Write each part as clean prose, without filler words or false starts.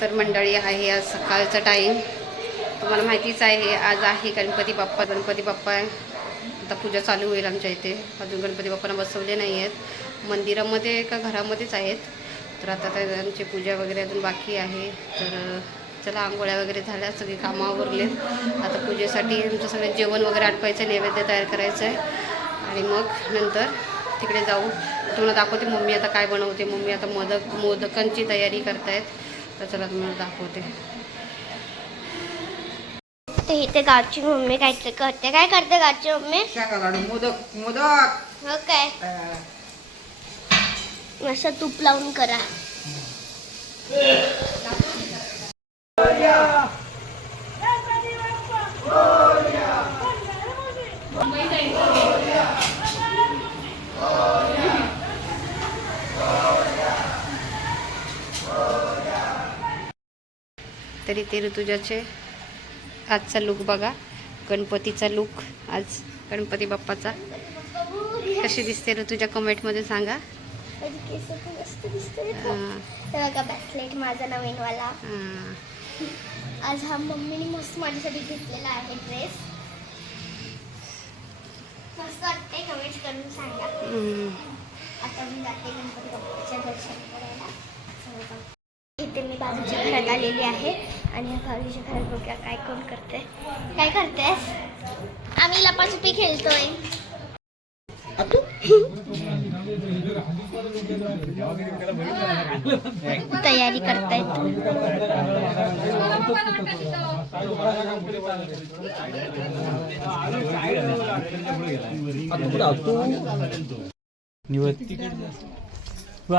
तर मंडळी आहे आज सकाळचा टाईम, तुम्हाला माहितीच आहे. आज आहे गणपती बाप्पा. गणपती बाप्पा आहे, आता पूजा चालू होईल आमच्या इथे. अजून गणपती बाप्पांना बसवले नाही आहेत, मंदिरामध्ये का घरामध्येच आहेत. तर आता त्यांची पूजा वगैरे अजून बाकी आहे. तर चला, आंघोळ्या वगैरे झाल्या, सगळी कामं आवरलेत. आता पूजेसाठी आमचं सगळं जेवण वगैरे आटपायचं, नैवेद्य तयार करायचं आहे आणि मग नंतर तिकडे जाऊ. तुम्हाला दाखवते मम्मी आता काय बनवते. मम्मी आता मोदकांची तयारी करतायत. तर चला तुम्हाला दाखवते. ते इथे गावची मम्मी काहीतरी करते. काय करते गावची मम्मी? मोदक मोदक. हो काय, असं तूप लावून करा. तरी ते ऋतुजाचे आजचा लुक बघा, गणपतीचा लुक आज गणपती बाप्पाचा. कशी दिसते ऋतुजा, कमेंटमध्ये सांगा. ब्रेसलेट माझा नवीनवाला. आज हा मम्मीने मस्त माझ्यासाठी घेतलेला आहे ड्रेस. मस्त वाटते, कमेंट करून सांगा. आता मी जाते गणपती बाप्पाच्या दर्शन करायला. इथे मी बाजूच्या घरात आलेली आहे आणि या बाजूच्या घरात बघूया काय कोण करते. काय करतेस? आम्ही लपाछपी खेळतोय. तयारी करतायत.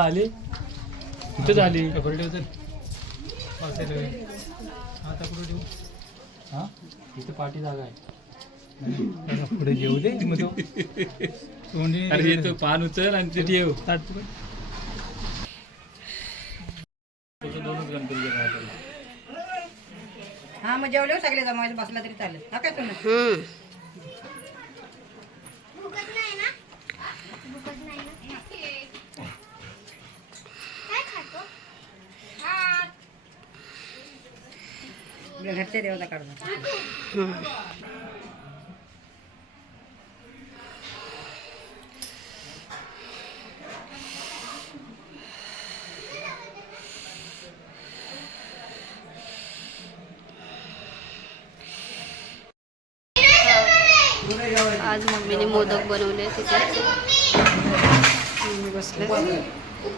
आली कुठे झाली आता कुठे ठेवू? हा, इथे पाठी जागा आहे. पुढे जेऊ दे. अरे येतो, पान उचल आणि ते ठेव. दोनच गणपती. हा, मग जेवले सगळे जमायला बसला तरी चालेल. हा काय तुम्ही भुकत नाही ना? भुकत नाही ना? काय खातो? घरचे देवता काढून. आज मम्मीने मोदक बनवले तिथे. मम्मी बसले.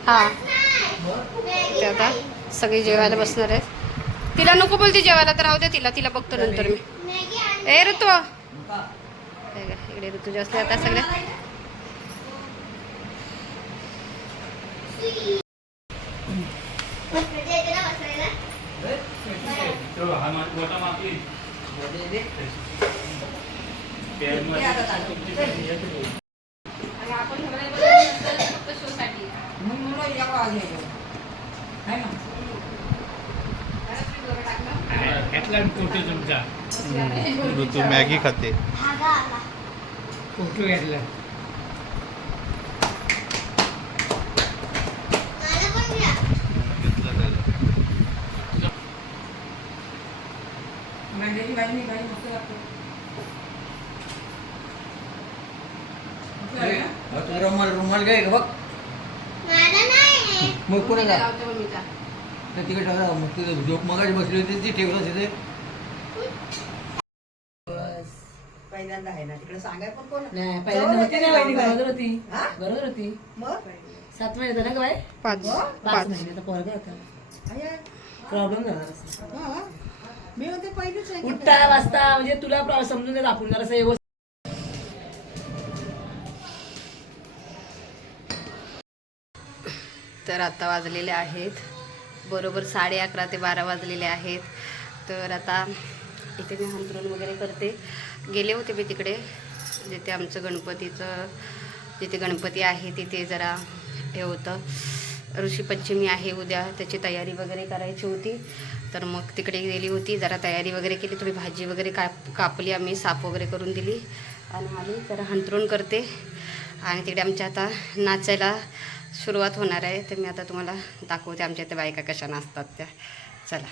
हां, ते आता सगळी जेवायला बसणार आहेत. तिला नको बोलते जेवायला, तर राहू दे तिला. तिला बघतो नंतर मी. ए ऋतू, इकडे ऋतू असते आता सगळे. ऋतू मॅगी खाते. धागा आला. फोटो घेतला. मला पण द्या. मंडळी भाजी मस्त लागते. रुमाल घे बघ. मला नाही. मग पुढे जा. मम्मीचा तिकडे ठेवला. मग तुझं झोप मगाशी बसली होती ती ठेवलं तिथे. पहिल्यांदा आहे ना तिकडे सांगाय पण कोण नाही. पहिल्यांदा होती ना वहिनी, बरोबर होती. बरोबर होती. मग 7 महिने झाले का बाय? 5 महिने. पोरगा होता. प्रॉब्लेम झाला. मी म्हणते पहिलीच उठता वाजता म्हणजे तुला समजून देत आपण जरा व्यवस्थित. तर आता वाजलेले आहेत बरोबर 11:30 ते 12 वाजलेले आहेत. तर आता इथे मी हंतरून वगैरे करते. गेले होते मी तिकडे, जिथे आमचं गणपतीचं, जिथे गणपती आहे तिथे जरा हे होतं, ऋषीपंचमी आहे उद्या, त्याची तयारी वगैरे करायची होती. तर मग तिकडे गेली होती, जरा तयारी वगैरे केली, थोडी भाजी वगैरे कापली आम्ही, साफ वगैरे करून दिली आणि आली. जरा हंतरून करते आणि तिकडे आमच्या आता नाचायला सुरुवात होणार आहे. तर मी आता तुम्हाला दाखवते आमच्या इथे बायका कशा नाचतात त्या. चला.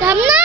थांब ना.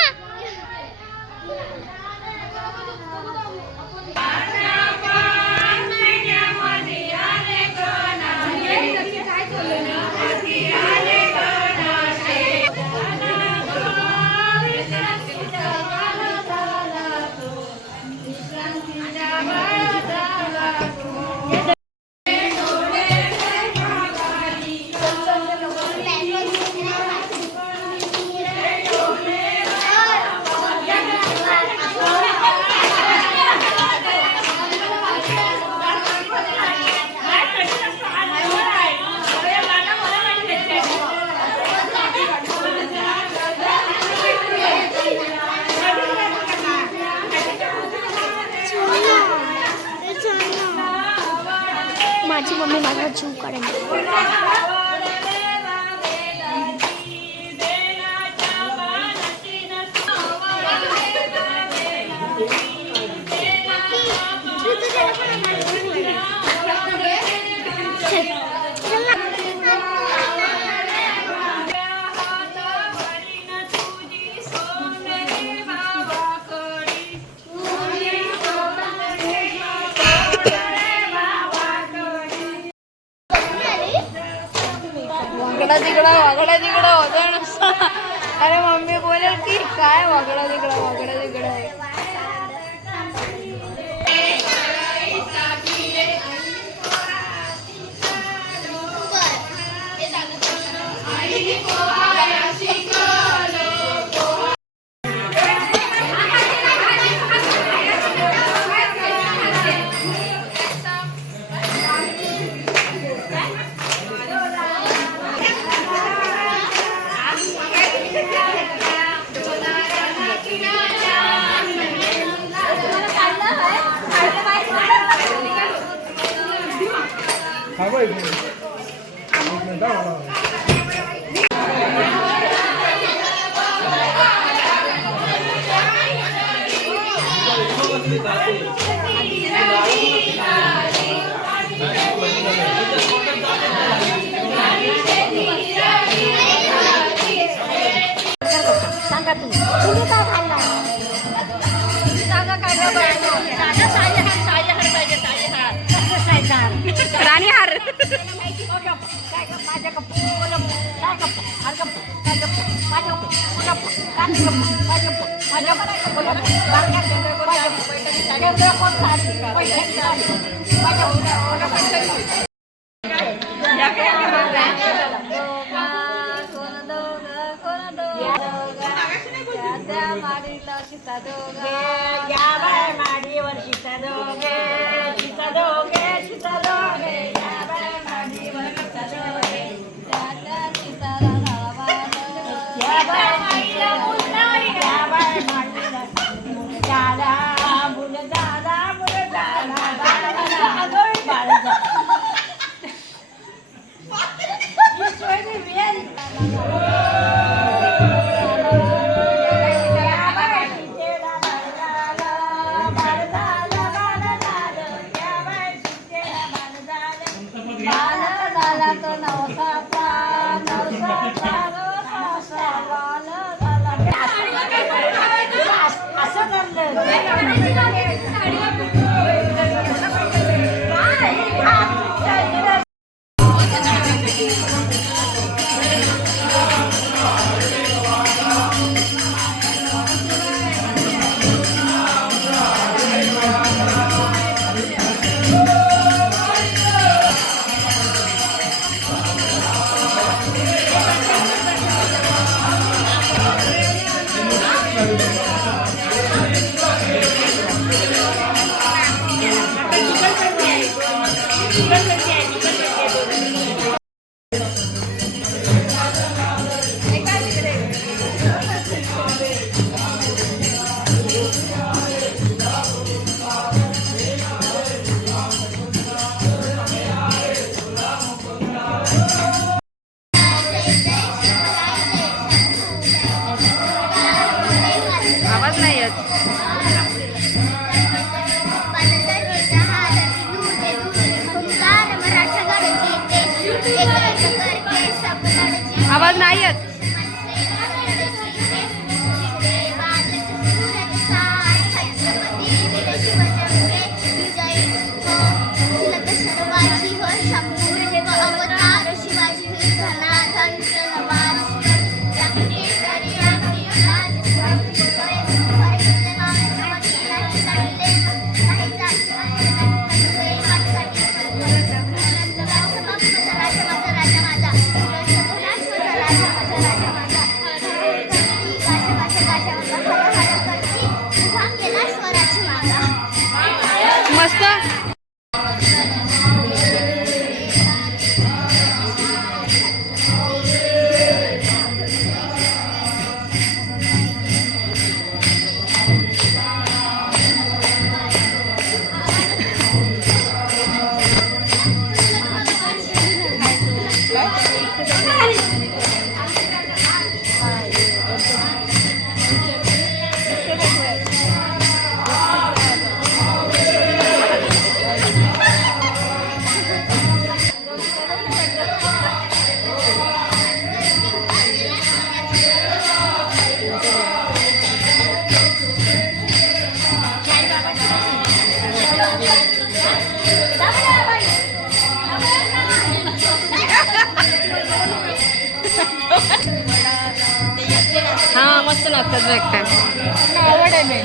माझी मम्मी माझा जीव काढेल. वागडा तिकडं होतं नुसतं. अरे मम्मी बोलेल की काय वागडा तिकडं. सांगा तुम्ही काय खाल्लं? राणीहार. नाही येत. मस्त. हा मस्त नाचतात ब्रेक टाइम. आवड आहे मी.